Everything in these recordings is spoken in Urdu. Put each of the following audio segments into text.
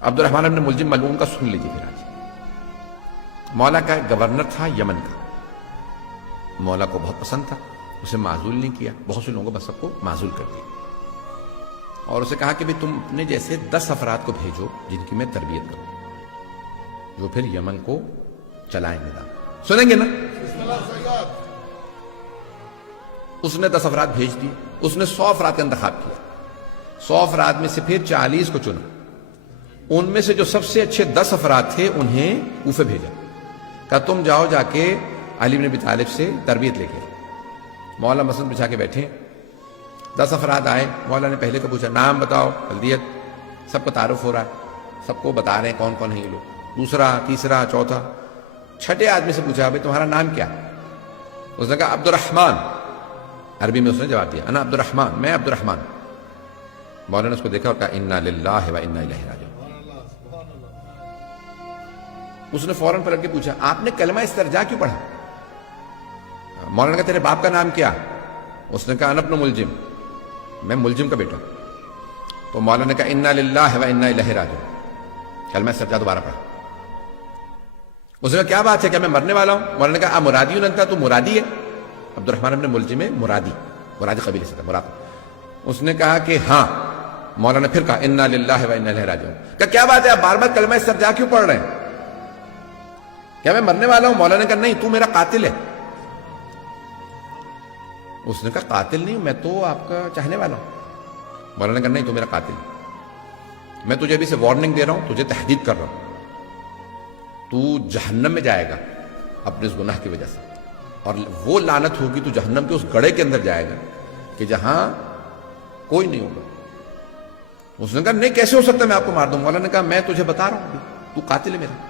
عبد الرحمن ابن ملجم ملعون کا سن لیجیے پھر آج. مولا کا گورنر تھا یمن کا. مولا کو بہت پسند تھا, اسے معزول نہیں کیا, بہت سے لوگوں کو بس سب کو معزول کر دیا, اور اسے کہا کہ بھی تم نے جیسے 10 افراد کو بھیجو جن کی میں تربیت کروں, جو پھر یمن کو چلائیں نظام. سنیں گے نا؟ اس نے 10 افراد بھیج دیے. اس نے 100 افراد کا انتخاب کیا. 100 افراد میں سے پھر 40 کو چنا. ان میں سے جو سب سے اچھے 10 افراد تھے انہیں کوفے بھیجا. کہا تم جاؤ جا کے علی بن ابی طالب سے تربیت لے کے. مولا مسند بچھا کے بیٹھے, 10 افراد آئے. مولا نے پہلے کو پوچھا نام بتاؤ, بلدیت, سب کو تعارف ہو رہا ہے, سب کو بتا رہے ہیں کون کون ہیں یہ لوگ. دوسرا, تیسرا, چوتھا, چھٹے آدمی سے پوچھا بھائی تمہارا نام کیا؟ اس نے کہا عبد الرحمن. عربی میں اس نے جواب دیا انا عبد الرحمن, میں عبد الرحمن. مولا نے اس کو دیکھا اور کہا انا للہ و انا الیہ راجعون. اس نے فوراً پلٹ کے پوچھا آپ نے کلمہ استرجاع کیوں پڑھا؟ مولانا نے کہا تیرے باپ کا نام کیا؟ اس نے کہا انا ابن ملجم, میں ملجم کا بیٹا. تو مولانا نے کہا انا للہ و انا الیہ راجعون. کلمہ استرجاع دوبارہ پڑھا. اس نے کہا کیا بات ہے, کیا میں مرنے والا ہوں؟ مولانا نے کہا مرادی انت, تو مرادی ہے. عبد الرحمن ابن ملجم ہے, مرادی قبیلے سے تھا, مراد. اس نے کہا کہ ہاں. مولانا نے پھر کہا انا للہ و انا الیہ راجعون. کہا کیا بات ہے آپ بار بار کلمہ استرجاع کیوں پڑھ رہے ہیں؟ کیا میں مرنے والا ہوں؟ مولانا نے کہا نہیں, تو میرا قاتل ہے. اس نے کہا قاتل نہیں, میں تو آپ کا چاہنے والا ہوں. مولانا نے کہا نہیں, تو میرا قاتل ہے. میں تجھے ابھی سے وارننگ دے رہا ہوں, تجھے تحدید کر رہا ہوں, تو جہنم میں جائے گا اپنے اس گناہ کی وجہ سے, اور وہ لعنت ہوگی, تو جہنم کے اس گڑھے کے اندر جائے گا کہ جہاں کوئی نہیں ہوگا. اس نے کہا نہیں کیسے ہو سکتا میں آپ کو مار دوں. مولانا نے کہا میں تجھے بتا رہا ہوں, تو قاتل ہے میرا.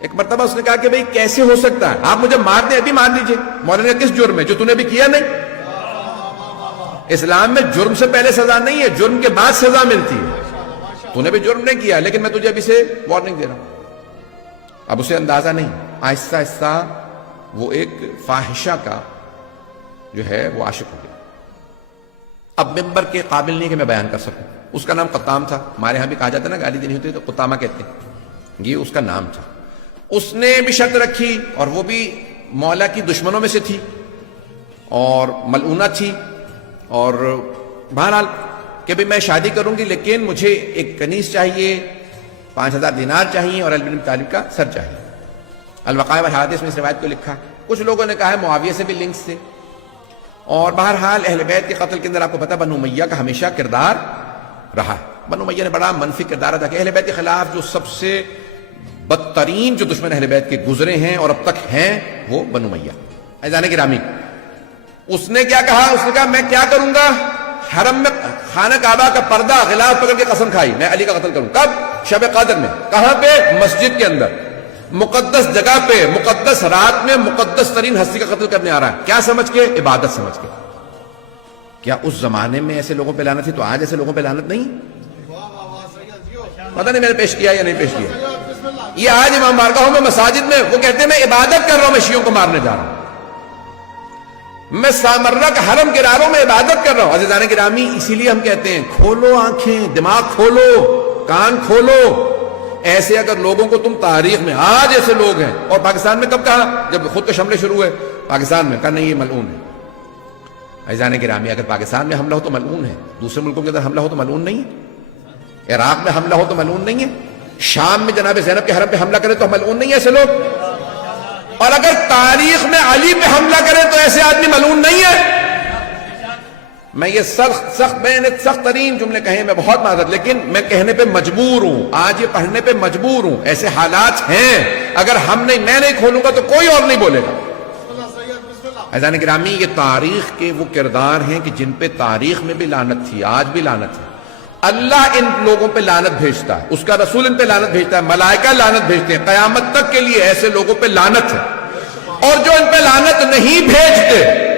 ایک مرتبہ اس نے کہا کہ بھئی کیسے ہو سکتا ہے, آپ مجھے مار دیں, ابھی مار لیجئے. مولانا نے کہا کس جرم میں, جو تو نے ابھی کیا نہیں. اسلام میں جرم سے پہلے سزا نہیں ہے, جرم کے بعد سزا ملتی ہے. تو نے بھی جرم نہیں کیا, لیکن میں تجھے ابھی سے وارننگ دے رہا ہوں. اب اسے اندازہ نہیں, آہستہ آہستہ وہ ایک فاحشہ کا جو ہے وہ عاشق ہو گیا. اب ممبر کے قابل نہیں کہ میں بیان کر سکوں. اس کا نام قطام تھا. ہمارے ہاں بھی کہا جاتا ہے نا, گالی دینی ہوتی ہے تو قطامہ کہتے ہیں, یہ اس کا نام تھا. اس نے بھی شرط رکھی, اور وہ بھی مولا کی دشمنوں میں سے تھی اور ملعونہ تھی, اور بہرحال کہ بھی میں شادی کروں گی لیکن مجھے ایک کنیز چاہیے, 5000 دینار چاہیے, اور علی بن ابی طالب کا سر چاہیے. الوقائع والحوادث میں اس روایت کو لکھا. کچھ لوگوں نے کہا ہے معاویہ سے بھی لنکس تھے. اور بہرحال اہل بیت کے قتل کے اندر آپ کو پتہ بنو امیہ کا ہمیشہ کردار رہا ہے. بنو امیہ نے بڑا منفی کردار ادا کیا. اہل بیت کے خلاف جو سب سے بدترین جو دشمن اہل بیت کے گزرے ہیں اور اب تک ہیں وہ بنو امیہ. عزیزان گرامی, اس نے کیا کہا؟ اس نے کہا میں کیا کروں گا, حرم میں خانہ کعبہ کا پردہ غلاف پکڑ کے قسم کھائی میں علی کا قتل کروں. کب؟ شب قدر میں. کہاں پہ؟ مسجد کے اندر, مقدس جگہ پہ, مقدس رات میں مقدس ترین ہستی کا قتل کرنے آ رہا ہے. کیا سمجھ کے؟ عبادت سمجھ کے. کیا اس زمانے میں ایسے لوگوں پہ لعنت تھی, تو آج ایسے لوگوں پہ لعنت نہیں؟ پتہ نہیں میں نے پیش کیا یا نہیں پیش کیا. یہ آج امام بارگاہوں میں, مساجد میں وہ کہتے ہیں میں عبادت کر رہا ہوں, میں شیعوں کو مارنے جا رہا ہوں, میں سامرہ کا حرم گراروں میں عبادت کر رہا ہوں. عزیزان گرامی, اسی لیے ہم کہتے ہیں کھولو آنکھیں, دماغ کھولو, کان کھولو. ایسے اگر لوگوں کو تم تاریخ میں, آج ایسے لوگ ہیں, اور پاکستان میں کب کہا؟ جب خود کے حملے شروع ہوئے پاکستان میں, کہا نہیں یہ ملعون ہے. عزیزان گرامی, اگر پاکستان میں حملہ ہو تو ملعون ہے, دوسرے ملکوں کے اندر حملہ ہو تو ملعون نہیں ہے, عراق میں حملہ ہو تو ملعون نہیں ہے, شام میں جناب زینب کے حرم پہ حملہ کرے تو ملعون نہیں ہے ایسے لوگ, اور اگر تاریخ میں علی پہ حملہ کرے تو ایسے آدمی ملعون نہیں ہے. میں یہ سخت ترین جملے کہیں, میں بہت معذرت, لیکن میں کہنے پہ مجبور ہوں, آج یہ پڑھنے پہ مجبور ہوں. ایسے حالات ہیں, اگر ہم نہیں, میں نہیں کھولوں گا تو کوئی اور نہیں بولے گا. عزیزان گرامی, یہ تاریخ کے وہ کردار ہیں کہ جن پہ تاریخ میں بھی لعنت تھی, آج بھی لعنت ہے. اللہ ان لوگوں پہ لعنت بھیجتا ہے, اس کا رسول ان پہ لعنت بھیجتا ہے, ملائکہ لعنت بھیجتے ہیں, قیامت تک کے لیے ایسے لوگوں پہ لعنت ہے. اور جو ان پہ لعنت نہیں بھیجتے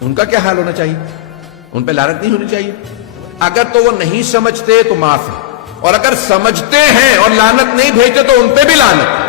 ان کا کیا حال ہونا چاہیے؟ ان پہ لعنت نہیں ہونی چاہیے. اگر تو وہ نہیں سمجھتے تو معاف ہے, اور اگر سمجھتے ہیں اور لعنت نہیں بھیجتے تو ان پہ بھی لعنت.